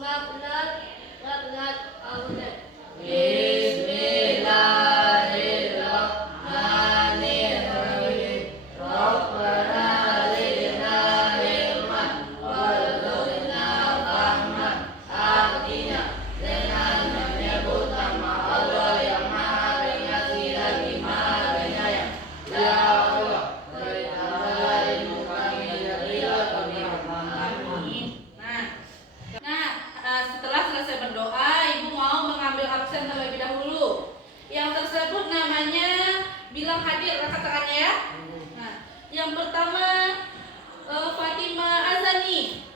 Maknat awal. Bismillahirrahmanirrahim. Rabbana zidna ilman warzuqna fahman. Artinya dengan menyebut nama Allah yang Maha Pengasih lagi Maha Penyayang. Ya Allah, berikanlah ilmu kami dan ridha kami. Amin. Setelah selesai berdoa, ibu mau mengambil absen terlebih dahulu. Yang tersebut namanya bilang hadir, angkat tangannya ya. Nah, yang pertama Fatimah Azani.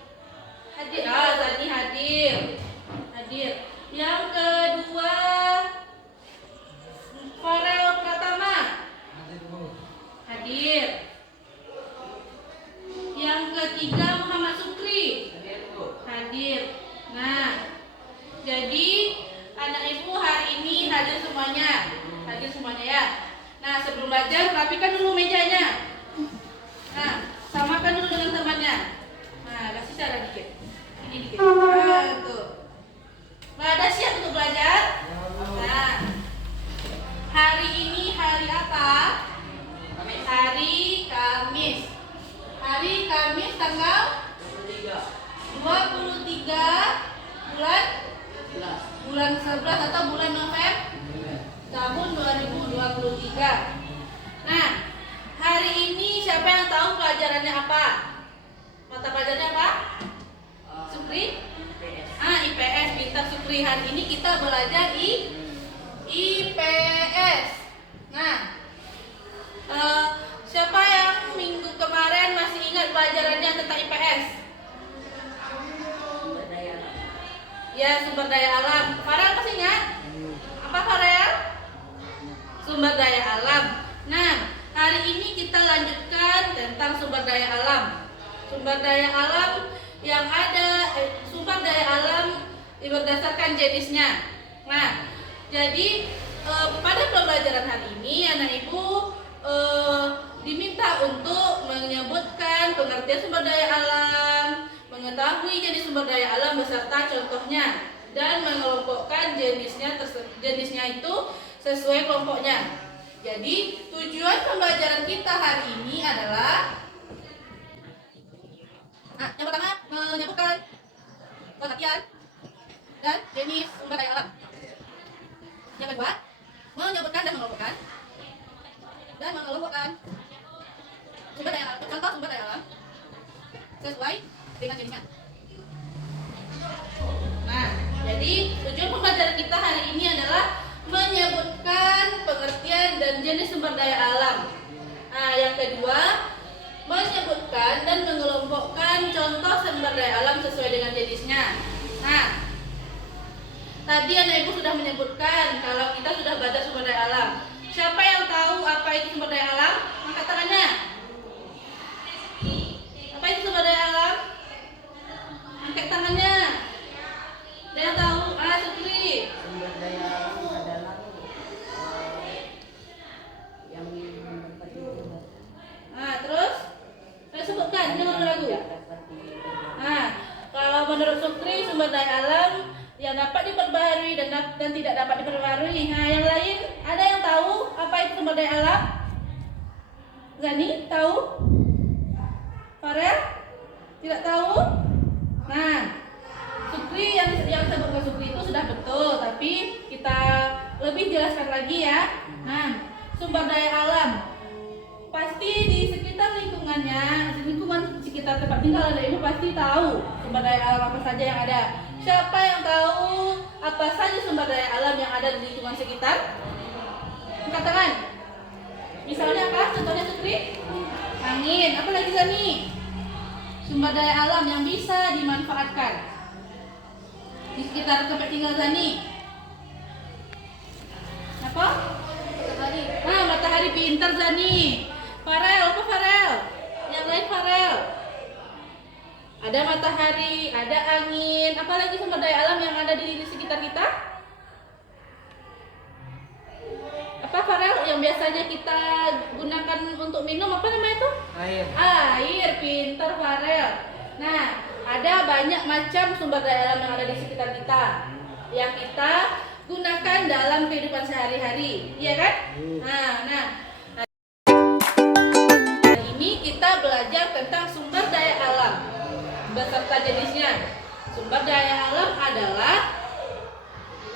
Hadir. Azani hadir. Hadir. Yang kedua Farel Pratama. Hadir. Yang ketiga Muhammad Sukri. Hadir. Nah, jadi anak ibu hari ini hadir semuanya. Hadir semuanya ya. Nah, sebelum belajar rapikan dulu mejanya. Nah, samakan dulu dengan temannya. Nah, kasih cara dikit. Ini dikit. Nah, tuh. Pada siap untuk belajar? Nah, hari ini hari apa? Hari Kamis. Hari Kamis tanggal 23 bulan 11 atau bulan November tahun 2023. Nah, hari ini siapa yang tahu pelajarannya apa? Mata pelajarannya apa? Sukri? IPS. Pintar Sukri. Hari ini kita belajar IPS. Nah, siapa yang minggu kemarin masih ingat pelajarannya tentang IPS? Ya, sumber daya alam. Farel masih ingat? Apa Farel? Sumber daya alam. Nah, hari ini kita lanjutkan tentang sumber daya alam. Sumber daya alam yang ada, sumber daya alam berdasarkan jenisnya. Nah, jadi pada pembelajaran hari ini anak ibu diminta untuk menyebutkan pengertian sumber daya alam, mengetahui jenis sumber daya alam beserta contohnya, dan mengelompokkan jenisnya itu sesuai kelompoknya. Jadi tujuan pembelajaran kita hari ini adalah yang pertama menyebutkan pengertian dan jenis sumber daya alam. Yang kedua menyebutkan dan mengelompokkan sumber daya alam, contoh sumber daya alam sesuai dengan jenisnya. Nah, jadi tujuan pembelajaran kita hari ini adalah menyebutkan pengertian dan jenis sumber daya alam. Nah, yang kedua menyebutkan dan mengelompokkan contoh sumber daya alam sesuai dengan jenisnya. Nah, tadi anak ibu sudah menyebutkan kalau kita sudah belajar sumber daya alam. Siapa yang tahu apa itu sumber daya alam? Angkat tangannya. Apa itu sumber daya alam? Angkat tangannya. Ada yang tahu? Sukri. Sumber daya alam adalah yang Terus saya sebutkan, jangan ragu. Kalau menurut Sukri sumber daya alam yang dapat diperbaharui dan tidak dapat diperbaharui. Nah, yang lain ada yang tahu apa itu sumber daya alam? Zani tahu? Farel tidak tahu? Nah, Sukri yang disebutkan Sukri itu sudah betul, tapi kita lebih jelaskan lagi ya. Nah, sumber daya alam pasti di sekitar lingkungan sekitar tempat tinggal Anda ibu pasti tahu sumber daya alam apa saja yang ada. Siapa yang tahu apa saja sumber daya alam yang ada di lingkungan sekitar? Angkat tangan. Misalnya apa? Contohnya Sukri? Angin. Apa lagi Zani? Sumber daya alam yang bisa dimanfaatkan di sekitar tempat tinggal Zani. Apa? Matahari. Matahari. Pintar Zani. Farel, apa Farel? Yang lain Farel. Ada matahari, ada angin. Apa lagi sumber daya alam yang ada di sekitar kita? Apa Farel yang biasanya kita gunakan untuk minum? Apa namanya itu? air. Air. Pintar Farel. Nah, ada banyak banyak macam sumber daya alam yang ada di sekitar kita yang kita gunakan dalam kehidupan sehari-hari, iya kan? Nah, hari ini kita belajar tentang sumber daya alam beserta jenisnya. Sumber daya alam adalah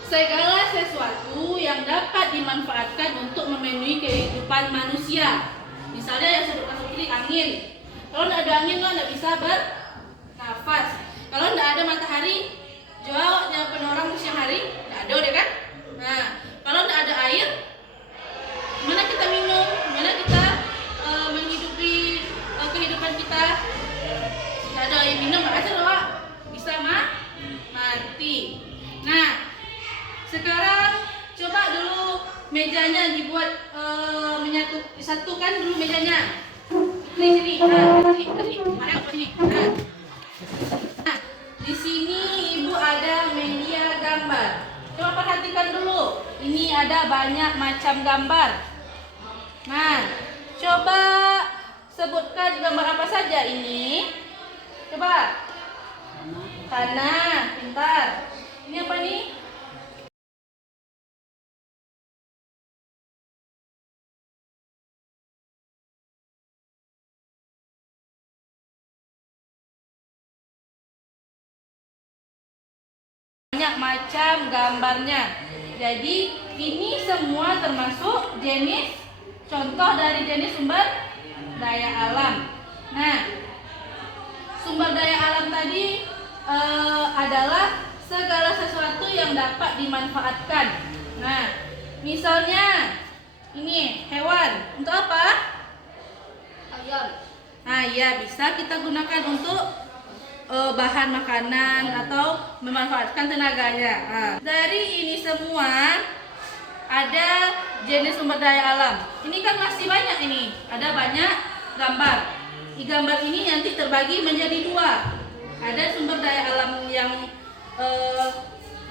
segala sesuatu yang dapat dimanfaatkan untuk memenuhi kehidupan manusia. Misalnya yang saya seperti angin. Kalau tidak ada angin, lo tidak bisa bernafas. Kalau tidak ada matahari, jauhnya penorang siang hari, tidak ada deh kan? Nah, kalau tidak ada air, gimana kita minum? Gimana kita menghidupi kehidupan kita? Tidak ada air minum, nggak aja loh, bisa mati. Nah, sekarang coba dulu mejanya dibuat disatukan dulu mejanya. Sini, sini. Nah, di sini ibu ada media gambar. Coba perhatikan dulu. Ini ada banyak macam gambar. Nah, coba sebutkan gambar apa saja ini. Coba. Tanah, pintar. Ini apa nih? Banyak macam gambarnya. Jadi ini semua termasuk jenis contoh dari jenis sumber daya alam. Nah, sumber daya alam tadi adalah segala sesuatu yang dapat dimanfaatkan. Nah, misalnya ini hewan untuk apa? Ayam. Nah, ya bisa kita gunakan untuk bahan makanan atau memanfaatkan tenaganya. Nah, dari ini semua ada jenis sumber daya alam. Ini kan masih banyak ini. Ada banyak gambar. Di gambar ini nanti terbagi menjadi dua. Ada sumber daya alam yang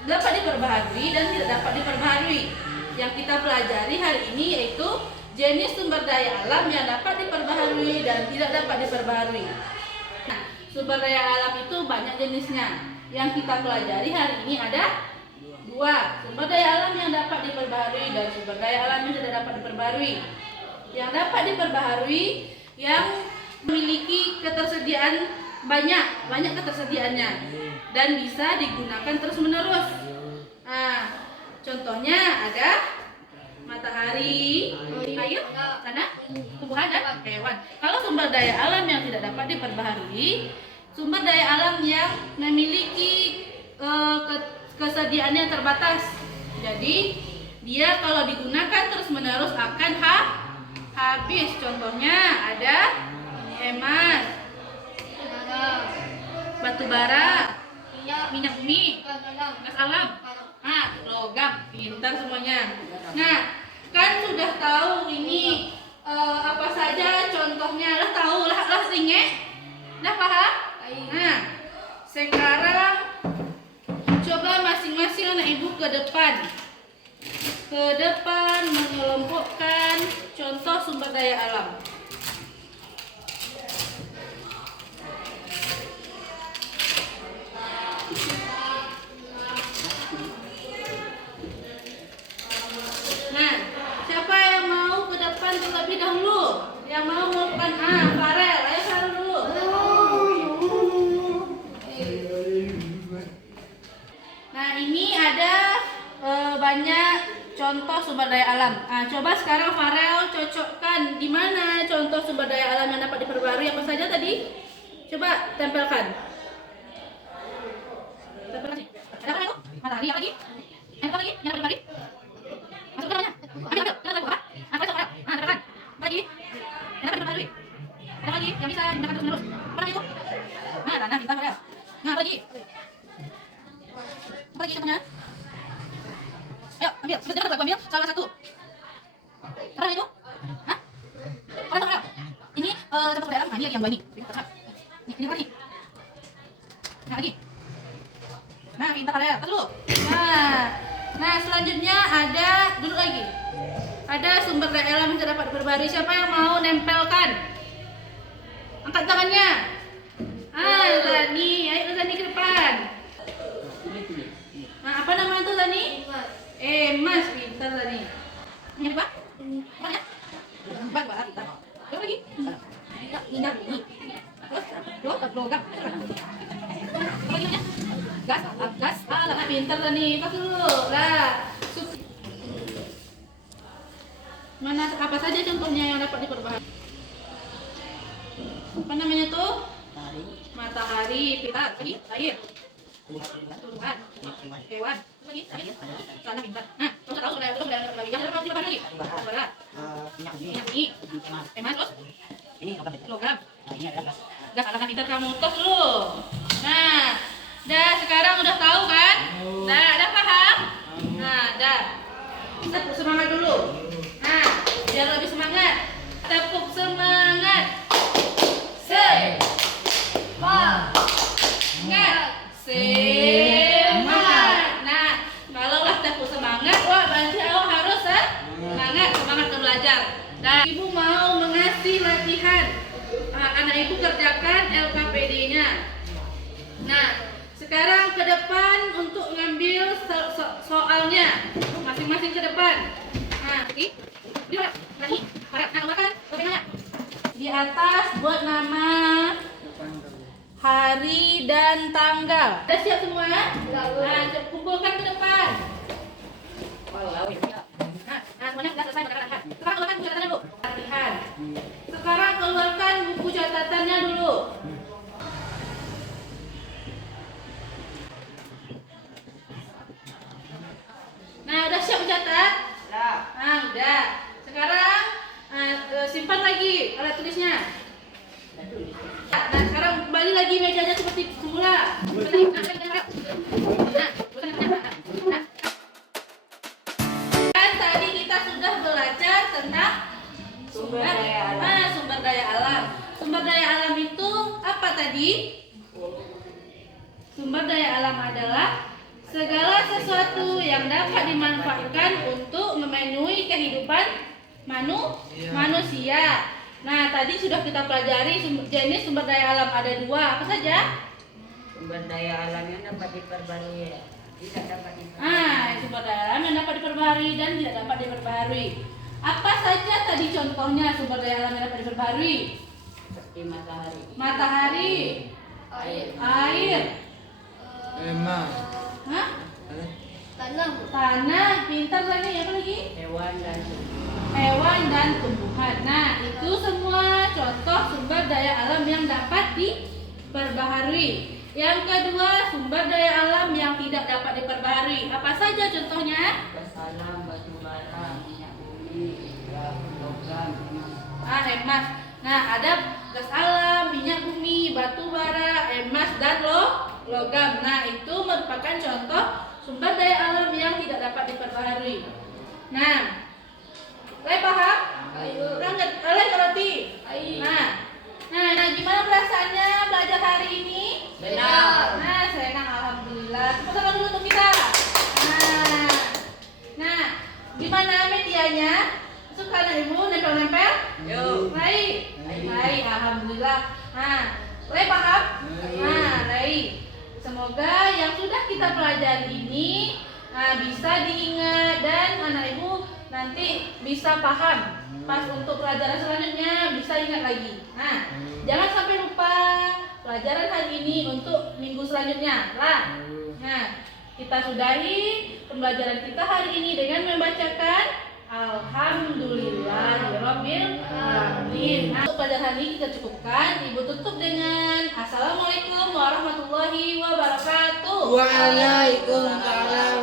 dapat diperbaharui dan tidak dapat diperbaharui. Yang kita pelajari hari ini yaitu jenis sumber daya alam yang dapat diperbaharui dan tidak dapat diperbaharui. Nah, sumber daya alam itu banyak jenisnya. Yang kita pelajari hari ini ada dua. Sumber daya alam yang dapat diperbaharui dan sumber daya alam yang tidak dapat diperbaharui. Yang dapat diperbaharui yang memiliki ketersediaan banyak ketersediaannya dan bisa digunakan terus-menerus. Nah, contohnya ada matahari, air, tanah, tumbuhan dan hewan. Kalau sumber daya alam yang tidak dapat diperbaharui, sumber daya alam yang memiliki kesediaannya terbatas. Jadi dia kalau digunakan terus-menerus akan habis. Contohnya ada emas, batu bara, minyak bumi, gas alam, logam. Pintar semuanya. Nah, kan sudah tahu ini apa saja contohnya, lah tahu lah ingat, dah paham? Nah, sekarang coba masing-masing anak ibu ke depan mengelompokkan contoh sumber daya alam. Nah, siapa yang mau ke depan terlebih dahulu? Yang mau melakukan Farel, ayo Farel dulu. Nah, ini ada banyak contoh sumber daya alam. Nah, coba sekarang Farel cocokkan di mana contoh sumber daya alam yang dapat diperbarui apa saja tadi? Coba tempelkan. Tempelkan sih. Ada apa itu? Matahari apa lagi? Yang apa lagi? Yang dapat diperbarui? Masukkan namanya. Ambil. Kita buka. Apa itu Farel? Tempelkan. Apa lagi? Yang dapat diperbarui. Ada lagi yang bisa digunakan terus-menerus. Apa lagi itu? Tanah bintang Farel. Nah, apa lagi? Apa lagi contohnya? Ayo, ambil. Sebentar, aku ambil salah satu. Apa itu? Hah? Apa itu? Ini contoh sumber daya alam. Nah, ini lagi yang dua ini. Ini apa nih? Nah, lagi. Nah, pintar Farel. Tahan dulu. Nah, selanjutnya ada duduk lagi. Ada sumber daya alam yang dapat diperbarui. Siapa yang mau nempelkan? Angkat tangannya. Zani, ayo Zani ke depan. gas, lah pinter lah nih, pas dulu lah. Mana apa saja contohnya yang dapat diperbaharui? Apa namanya tuh? Matahari, pita, lagi, air, tumbuhan, hewan, lagi, tanah, bintang. Nah, terus tahu sudah lagi. Yang harus diperbaharui lagi. Berat, minyak bumi, emas, terus logam. Gas, alatkan pintar kamu tos dulu. Nah, dah sekarang udah tahu kan? Dah paham? Nah, dah. Tepuk semangat dulu. Nah, biar lebih semangat. Tepuk semangat. Semangat. Nah, kalau lah tepuk semangat, wah berarti awak harus semangat belajar. Dan ibu mau mengasih latihan. Anak ibu kerjakan LKPD-nya. Nah, sekarang ke depan untuk ngambil soalnya. Masing-masing ke depan. Nah, di atas buat nama, hari dan tanggal. Udah siap semua? Nah, kumpulkan ke depan. Nah, semuanya sudah selesai menerangkan. Sekarang keluarkan buku catatannya dulu. Latihan. Sekarang keluarkan buku catatannya dulu. Nah, udah siap mencatat? Nah, udah. Sekarang simpan lagi alat tulisnya. Nah, sekarang kembali lagi mejanya seperti semula. Kan tadi kita sudah belajar tentang sumber daya alam. Sumber daya alam itu apa tadi? Sumber daya alam adalah segala sesuatu yang dapat dimanfaatkan untuk memenuhi kehidupan manusia. Nah, tadi sudah kita pelajari jenis sumber daya alam ada dua. Apa saja? Sumber daya alam yang dapat diperbarui, tidak dapat diperbarui. Sumber daya alam yang dapat diperbarui dan tidak dapat diperbarui. Apa saja tadi contohnya sumber daya alam yang dapat diperbarui? Seperti Matahari, air, Tanah. Pintar lagi, apa lagi? hewan Dan tumbuhan. Nah, itu semua contoh sumber daya alam yang dapat diperbaharui. Yang kedua, sumber daya alam yang tidak dapat diperbaharui. Apa saja contohnya? gas alam, batu bara, minyak bumi, logam, Emas. Nah, ada gas alam, minyak bumi, batu bara, emas, dan logam. Nah, itu merupakan contoh sumber daya alam yang tidak dapat diperbaharui. Nah, paham? Ngerti? Nah, gimana perasaannya belajar hari ini? Benar. Nah, senang, alhamdulillah. Tepuk tangan dulu untuk kita. Nah, gimana medianya? Suka anak ibu nempel-nempel? Yuk. Baik, alhamdulillah. Nah, paham? Baik. Semoga yang sudah kita pelajari ini bisa diingat dan anak ibu nanti bisa paham. Pas untuk pelajaran selanjutnya bisa ingat lagi. Nah, jangan sampai lupa pelajaran hari ini untuk minggu selanjutnya. Nah, kita sudahi pembelajaran kita hari ini dengan membacakan Alhamdulillahirabbil alamin. Untuk pelajaran ini kita cukupkan. Ibu tutup dengan Assalamualaikum warahmatullahi wabarakatuh. Waalaikumsalam